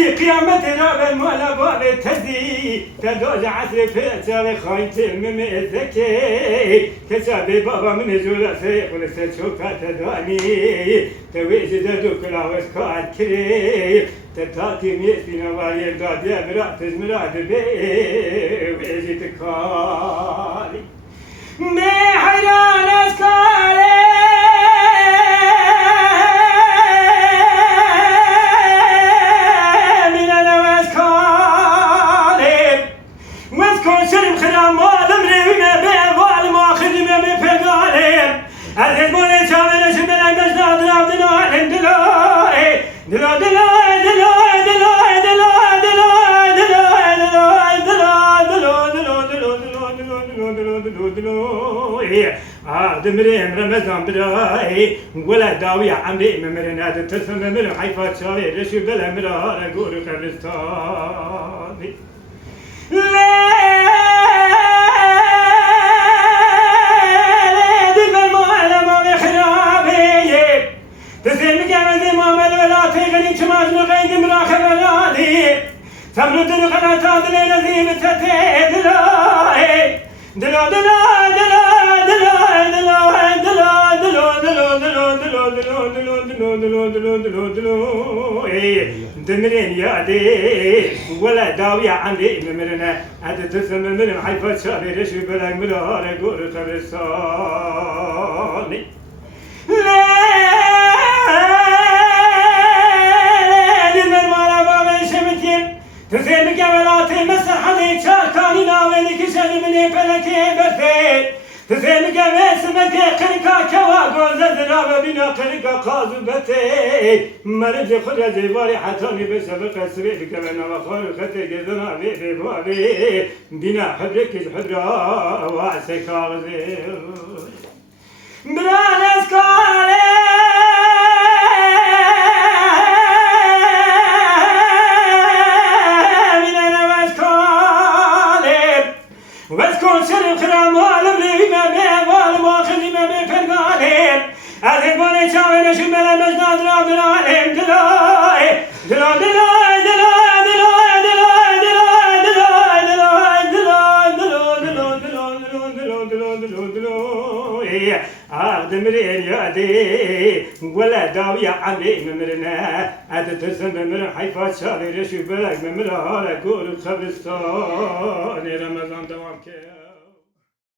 کی قیامت را به مولا باب تدی تدوج عصر پیچه خواهی تلمم ازدکی کسابی بابا من جولا سیقل سچوکا تدوانی تویج دادو کلاوش کات کری تتاتی میستی نواری دادی مراتز مراد بی ویجی تکالی می حیران از کالی دمرين رمضان براي ولا داوي عمري ممرنا تتسم ممر حيفا شاوي رشو بلا مرا رقور قبرستاني لا دل المعلم ومخرابي تسير مكامل ما ملولا تغني شماج نغيد مراخب الالي تمرد القناة دلي نزيب التتي دلو دمرين يا دي ولا داوي عندي ممرنا عاد تسمى من حيفا شابي رشي بلا مرا رقور قبرستاني لا دمر مالا بابا شمتين تسير مقابلاتي مسر حديد شاركاني ناويني كشاني مني فلكي بثي تسير مقابل سمكي قرقا كوا قوزة زرابة بنا قرقا قازو بثي مرج خرج باري حتاني بسبق سبيل كمنا وخور خطي قزنا بي بابي بنا حبرك حبرا وعسى كاغزي بران اسكالي واسكون شرم خرام والمري ما بي والماخذ ما بي فرقالين أذهب بني شاوين شمال مجناد راب دلالهم دلاي دلاي دلاي دلاي دلاي دلاي دمرين يا دي ولا داوي عمري ممرنا عاد ترسم ممر حيفا شابي رشو بلك ممر هارا كور خبرستان رمضان دوام كي